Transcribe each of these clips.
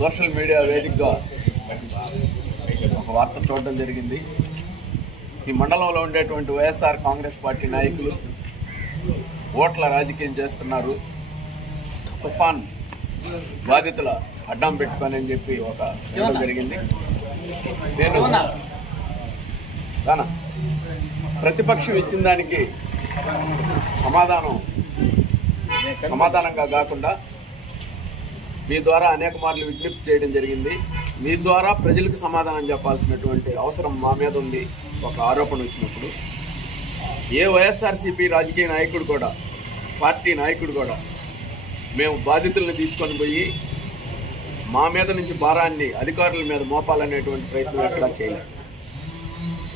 Social media వేదికగా ఒక వార్త చూడడం జరిగింది. ఈ మండలంలో ఉండేటువంటి వైఎస్ఆర్ కాంగ్రెస్ పార్టీ నాయకులు ఓట్ల రాజకీయం చేస్తున్నారు, తుఫాన్ బాధితుల అడ్డం పెట్టుకొని అని చెప్పి ఒక చూడడం జరిగింది. నేను ప్రతిపక్షం ఇచ్చిన దానికి సమాధానంగా కాకుండా మీ ద్వారా అనేక మార్లు విజ్ఞప్తి చేయడం జరిగింది. మీ ద్వారా ప్రజలకు సమాధానం చెప్పాల్సినటువంటి అవసరం మా మీద ఉంది. ఒక ఆరోపణ వచ్చినప్పుడు ఏ వైఎస్ఆర్సీపీ రాజకీయ నాయకుడు కూడా, పార్టీ నాయకుడు కూడా మేము బాధితులను తీసుకొని పోయి మా మీద నుంచి భారాన్ని అధికారుల మీద మోపాలనేటువంటి ప్రయత్నం ఎక్కడా చేయలేదు.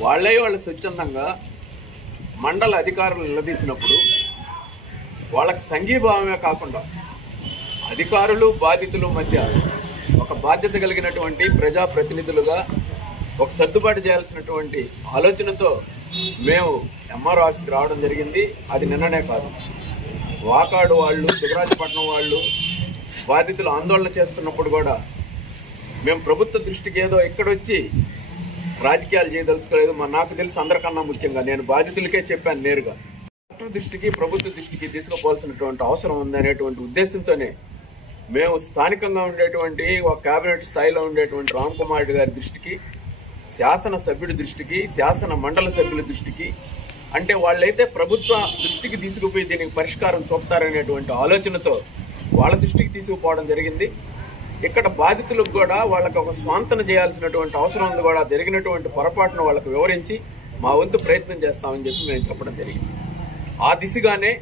వాళ్ళు స్వచ్ఛందంగా మండల అధికారులు నిలదీసినప్పుడు వాళ్ళకి సంఘీభావమే కాకుండా అధికారులు బాధితుల మధ్య ఒక బాధ్యత కలిగినటువంటి ప్రజాప్రతినిధులుగా ఒక సర్దుబాటు చేయాల్సినటువంటి ఆలోచనతో మేము ఎంఆర్ఓ ఆఫీస్కి రావడం జరిగింది. అది నిన్ననే కాదు, వాకాడు వాళ్ళు, దుగరాజపట్నం వాళ్ళు బాధితులు ఆందోళన చేస్తున్నప్పుడు కూడా మేము ప్రభుత్వ దృష్టికి ఏదో ఇక్కడొచ్చి రాజకీయాలు చేయదలుచుకోలేదు. నాకు తెలిసి అందరికన్నా ముఖ్యంగా నేను బాధితులకే చెప్పాను నేరుగా, కలెక్టర్ దృష్టికి ప్రభుత్వ దృష్టికి తీసుకుపోవాల్సినటువంటి అవసరం ఉందనేటువంటి ఉద్దేశంతోనే మేము స్థానికంగా ఉండేటువంటి ఒక కేబినెట్ స్థాయిలో ఉండేటువంటి రామ్ కుమార్ రెడ్డి గారి దృష్టికి, శాసనసభ్యుడి దృష్టికి, శాసన మండలి సభ్యుల దృష్టికి, అంటే వాళ్ళైతే ప్రభుత్వ దృష్టికి తీసుకుపోయి దీనికి పరిష్కారం చూపుతారనేటువంటి ఆలోచనతో వాళ్ళ దృష్టికి తీసుకుపోవడం జరిగింది. ఇక్కడ బాధితులకు కూడా వాళ్ళకి ఒక స్వాంతన చేయాల్సినటువంటి అవసరం ఉంది. కూడా జరిగినటువంటి పొరపాటును వాళ్ళకు వివరించి మా వంతు ప్రయత్నం చేస్తామని చెప్పి మేము చెప్పడం జరిగింది. ఆ దిశగానే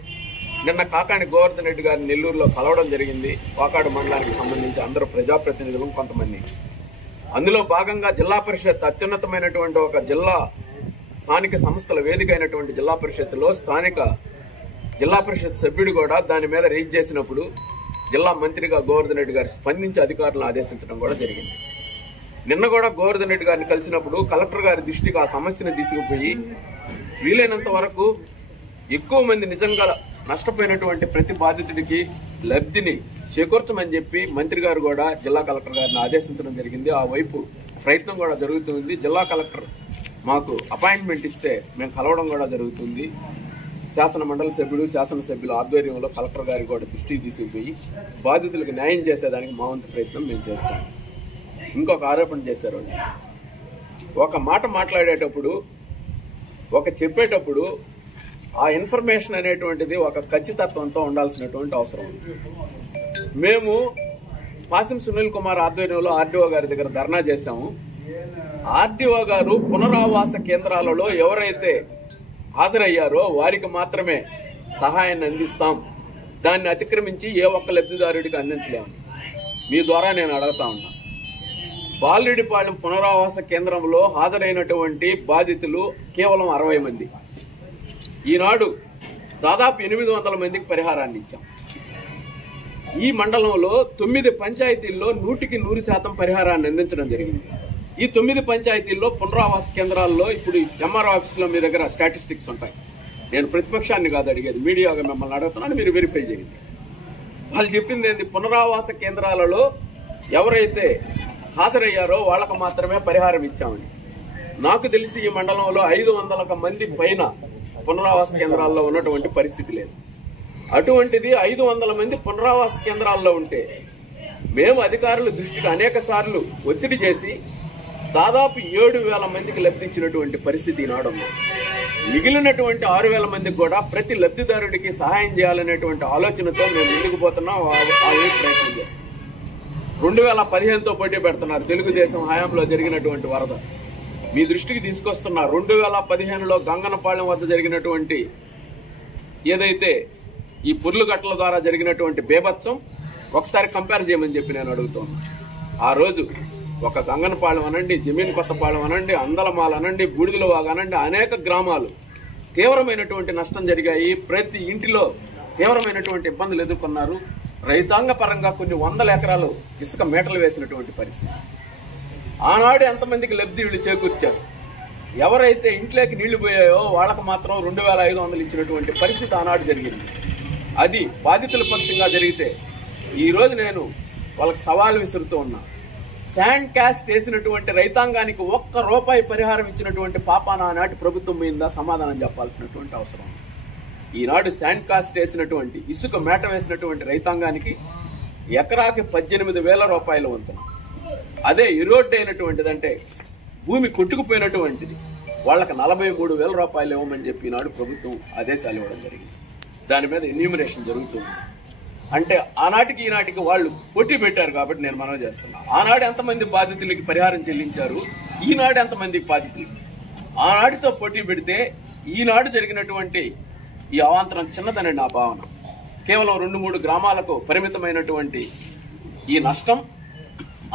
నిన్న కాకాని గోవర్ధన్ రెడ్డి గారిని నెల్లూరులో కలవడం జరిగింది. వాకాడు మండలానికి సంబంధించి అందరూ ప్రజాప్రతినిధులు కొంతమంది. అందులో భాగంగా జిల్లా పరిషత్ అత్యున్నతమైనటువంటి ఒక జిల్లా స్థానిక సంస్థల వేదిక అయినటువంటి జిల్లా పరిషత్తులో స్థానిక జిల్లా పరిషత్ సభ్యుడు కూడా దాని మీద రీచ్ చేసినప్పుడు జిల్లా మంత్రిగా గోవర్ధన్ రెడ్డి గారు స్పందించి అధికారులను ఆదేశించడం కూడా జరిగింది. నిన్న కూడా గోవర్ధన్ రెడ్డి గారిని కలిసినప్పుడు కలెక్టర్ గారి దృష్టికి ఆ సమస్యను తీసుకుపోయి వీలైనంత వరకు ఎక్కువ మంది నిజంగా నష్టపోయినటువంటి ప్రతి బాధితుడికి లబ్ధిని చేకూర్చమని చెప్పి మంత్రి గారు కూడా జిల్లా కలెక్టర్ గారిని ఆదేశించడం జరిగింది. ఆ వైపు ప్రయత్నం కూడా జరుగుతుంది. జిల్లా కలెక్టర్ మాకు అపాయింట్మెంట్ ఇస్తే మేము కలవడం కూడా జరుగుతుంది. శాసన మండలి సభ్యుడు, శాసనసభ్యుల ఆధ్వర్యంలో కలెక్టర్ గారికి కూడా దృష్టికి తీసుకుపోయి బాధితులకు న్యాయం చేసేదానికి మా వంతు ప్రయత్నం మేము చేస్తాం. ఇంకొక ఆరోపణ చేశారు. ఒక మాట మాట్లాడేటప్పుడు, ఒక చెప్పేటప్పుడు ఆ ఇన్ఫర్మేషన్ అనేటువంటిది ఒక ఖచ్చితత్వంతో ఉండాల్సినటువంటి అవసరం ఉంది. మేము పాసిం సునీల్ కుమార్ ఆధ్వర్యంలో ఆర్డీఓ గారి దగ్గర ధర్నా చేశాము. ఆర్డీఓ గారు పునరావాస కేంద్రాలలో ఎవరైతే హాజరయ్యారో వారికి మాత్రమే సహాయాన్ని అందిస్తాం, దాన్ని అతిక్రమించి ఏ ఒక్క లబ్ధిదారుడికి అందించలేము. మీ ద్వారా నేను అడుగుతా ఉన్నా, బాలుడిపాలెం పునరావాస కేంద్రంలో హాజరైనటువంటి బాధితులు కేవలం 60 మంది. ఈనాడు దాదాపు 800 మందికి పరిహారాన్ని ఇచ్చాం. ఈ మండలంలో 9 పంచాయతీల్లో 100% పరిహారాన్ని అందించడం జరిగింది. ఈ 9 పంచాయతీల్లో పునరావాస కేంద్రాల్లో ఇప్పుడు ఎంఆర్ఓ ఆఫీసులో మీ దగ్గర స్టాటిస్టిక్స్ ఉంటాయి. నేను ప్రతిపక్షాన్ని కాదు అడిగేది, మీడియాగా మిమ్మల్ని అడుగుతున్నాను, మీరు వెరిఫై చేయండి. వాళ్ళు చెప్పింది ఏంటి, పునరావాస కేంద్రాలలో ఎవరైతే హాజరయ్యారో వాళ్ళకు మాత్రమే పరిహారం ఇచ్చామని. నాకు తెలిసి ఈ మండలంలో 500 మంది పైన పునరావాస కేంద్రాల్లో ఉన్నటువంటి పరిస్థితి లేదు. అటువంటిది 500 మంది పునరావాస కేంద్రాల్లో ఉంటే మేము అధికారుల దృష్టికి అనేక సార్లు ఒత్తిడి చేసి దాదాపు 7,000 మందికి లబ్ధించినటువంటి పరిస్థితి ఈనాడు ఉంది. మిగిలినటువంటి 6,000 మందికి కూడా ప్రతి లబ్ధిదారుడికి సహాయం చేయాలనేటువంటి ఆలోచనతో మేము ముందుకు పోతున్నాం. ఆ ప్రయత్నం చేస్తాం. 2015తో పోటీ పెడుతున్నారు. తెలుగుదేశం హయాంలో జరిగినటువంటి వరద మీ దృష్టికి తీసుకొస్తున్నా. 2015లో గంగనపాలెం వద్ద జరిగినటువంటి ఏదైతే ఈ పుర్లుగట్ల ద్వారా జరిగినటువంటి బేభత్సం ఒకసారి కంపేర్ చేయమని చెప్పి నేను అడుగుతాను. ఆ రోజు ఒక గంగనపాలెం అనండి, జమీన్ కొత్తపాలెం అనండి, అందలమాల అనండి, బూడిదలవాగ అనండి, అనేక గ్రామాలు తీవ్రమైనటువంటి నష్టం జరిగాయి. ప్రతి ఇంటిలో తీవ్రమైనటువంటి ఇబ్బందులు ఎదుర్కొన్నారు. రైతాంగ పరంగా కొన్ని 100 ఎకరాలు ఇసుక మేటలు వేసినటువంటి పరిస్థితి. ఆనాడు ఎంతమందికి లబ్ధి వీళ్ళు చేకూర్చారు. ఎవరైతే ఇంట్లోకి నీళ్లు పోయాయో వాళ్ళకు మాత్రం 2,500 ఇచ్చినటువంటి పరిస్థితి ఆనాడు జరిగింది. అది బాధితుల పక్షంగా జరిగితే ఈరోజు నేను వాళ్ళకి సవాల్ విసురుతూ ఉన్నా. శాండ్ క్యాస్ట్ వేసినటువంటి రైతాంగానికి ₹1 పరిహారం ఇచ్చినటువంటి పాపాన ఆనాటి ప్రభుత్వం మీద సమాధానం చెప్పాల్సినటువంటి అవసరం. ఈనాడు శాండ్ కాస్ట్ వేసినటువంటి ఇసుక మేట వేసినటువంటి రైతాంగానికి ఎకరాకి ₹18,000 వంతున. అదే ఇరోడ్ అయినటువంటిదంటే భూమి కొట్టుకుపోయినటువంటిది వాళ్ళకి ₹43,000 ఇవ్వమని చెప్పి ఈనాడు ప్రభుత్వం ఆదేశాలు ఇవ్వడం జరిగింది. దాని మీద ఎన్యూమరేషన్ జరుగుతుంది. అంటే ఆనాటికి ఈనాటికి వాళ్ళు పోటీ పెట్టారు కాబట్టి నేను మనవి చేస్తున్నా. ఆనాడు ఎంతమంది బాధితులకి పరిహారం చెల్లించారు, ఈనాడు ఎంతమంది బాధితులకి. ఆనాటితో పోటీ పెడితే ఈనాడు జరిగినటువంటి ఈ అవాంతరం చిన్నదని నా భావన. కేవలం 2-3 గ్రామాలకు పరిమితమైనటువంటి ఈ నష్టం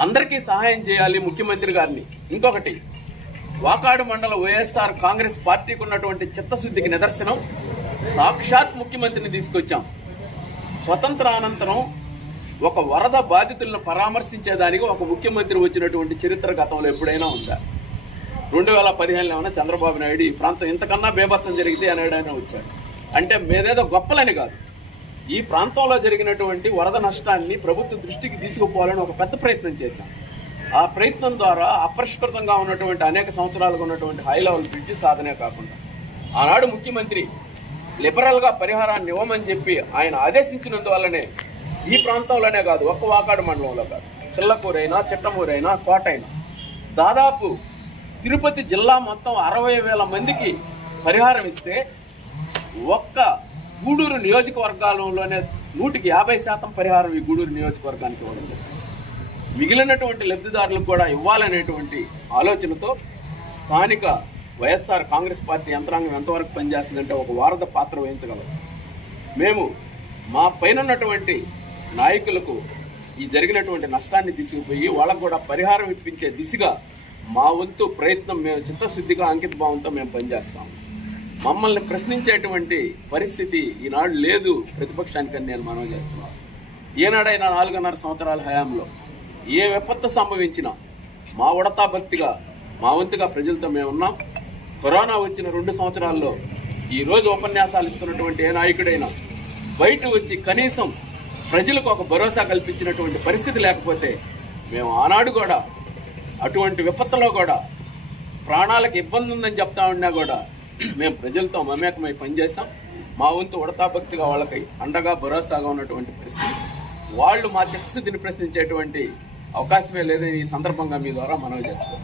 అందరికీ సహాయం చేయాలి ముఖ్యమంత్రి గారిని. ఇంకొకటి, వాకాడు మండల వైఎస్ఆర్ కాంగ్రెస్ పార్టీకి ఉన్నటువంటి చిత్తశుద్ధికి నిదర్శనం సాక్షాత్ ముఖ్యమంత్రిని తీసుకొచ్చాం. స్వతంత్ర అనంతరం ఒక వరద బాధితులను పరామర్శించేదానికి ఒక ముఖ్యమంత్రి వచ్చినటువంటి చరిత్ర గతంలో ఎప్పుడైనా ఉందా? 2015లో ఏమన్నా చంద్రబాబు నాయుడు ఈ ప్రాంతం ఇంతకన్నా బేభత్సం జరిగితే అనేడైనా వచ్చాడు. అంటే మేదేదో గొప్పలని కాదు, ఈ ప్రాంతంలో జరిగినటువంటి వరద నష్టాన్ని ప్రభుత్వ దృష్టికి తీసుకుపోవాలని ఒక పెద్ద ప్రయత్నం చేశాం. ఆ ప్రయత్నం ద్వారా అపరిష్కృతంగా ఉన్నటువంటి అనేక సంవత్సరాలుగా ఉన్నటువంటి హై లెవెల్ బ్రిడ్జి సాధనే కాకుండా ఆనాడు ముఖ్యమంత్రి లిబరల్గా పరిహారాన్ని ఇవ్వమని చెప్పి ఆయన ఆదేశించినందువల్లనే ఈ ప్రాంతంలోనే కాదు, ఒక్క వాకాడు మండలంలో కాదు, చిల్లకూరైనా చిట్టమూరైనా కోటైనా దాదాపు తిరుపతి జిల్లా మొత్తం 60,000 మందికి పరిహారం ఇస్తే ఒక్క గూడూరు నియోజకవర్గాలలోనే 150% పరిహారం ఈ గూడూరు నియోజకవర్గానికి ఇవ్వడం జరిగింది. మిగిలినటువంటి లబ్ధిదారులకు కూడా ఇవ్వాలనేటువంటి ఆలోచనతో స్థానిక వైఎస్ఆర్ కాంగ్రెస్ పార్టీ యంత్రాంగం ఎంతవరకు పనిచేస్తుందంటే ఒక వారధ పాత్ర వహించగలరు. మేము మా పైన ఉన్నటువంటి నాయకులకు ఈ జరిగినటువంటి నష్టాన్ని తీసుకుపోయి వాళ్ళకు కూడా పరిహారం ఇప్పించే దిశగా మా వంతు ప్రయత్నం మేము చిత్తశుద్ధిగా అంకిత భావంతో మేము పనిచేస్తాం. మమ్మల్ని ప్రశ్నించేటువంటి పరిస్థితి ఈనాడు లేదు ప్రతిపక్షానికని నేను మనవి చేస్తున్నాను. ఏనాడైనా 4.5 సంవత్సరాల హయాంలో ఏ విపత్తు సంభవించినా మా ఉడతా భక్తిగా మా వంతుగా ప్రజలతో మేమున్నాం. కరోనా వచ్చిన 2 సంవత్సరాల్లో ఈ రోజు ఉపన్యాసాలు ఇస్తున్నటువంటి ఏ నాయకుడైనా బయట వచ్చి కనీసం ప్రజలకు ఒక భరోసా కల్పించినటువంటి పరిస్థితి లేకపోతే మేము ఆనాడు కూడా అటువంటి విపత్తులో కూడా ప్రాణాలకు ఇబ్బంది ఉందని చెప్తా ఉన్నా కూడా మేము ప్రజలతో మమేకమై పనిచేసాం. మా వంతు ఉడతా భక్తిగా వాళ్ళకి అండగా భరోసాగా ఉన్నటువంటి పరిస్థితి. వాళ్ళు మా చిత్తశుద్ధిని ప్రశ్నించేటువంటి అవకాశమే లేదని ఈ సందర్భంగా మీ ద్వారా మనవి చేస్తాం.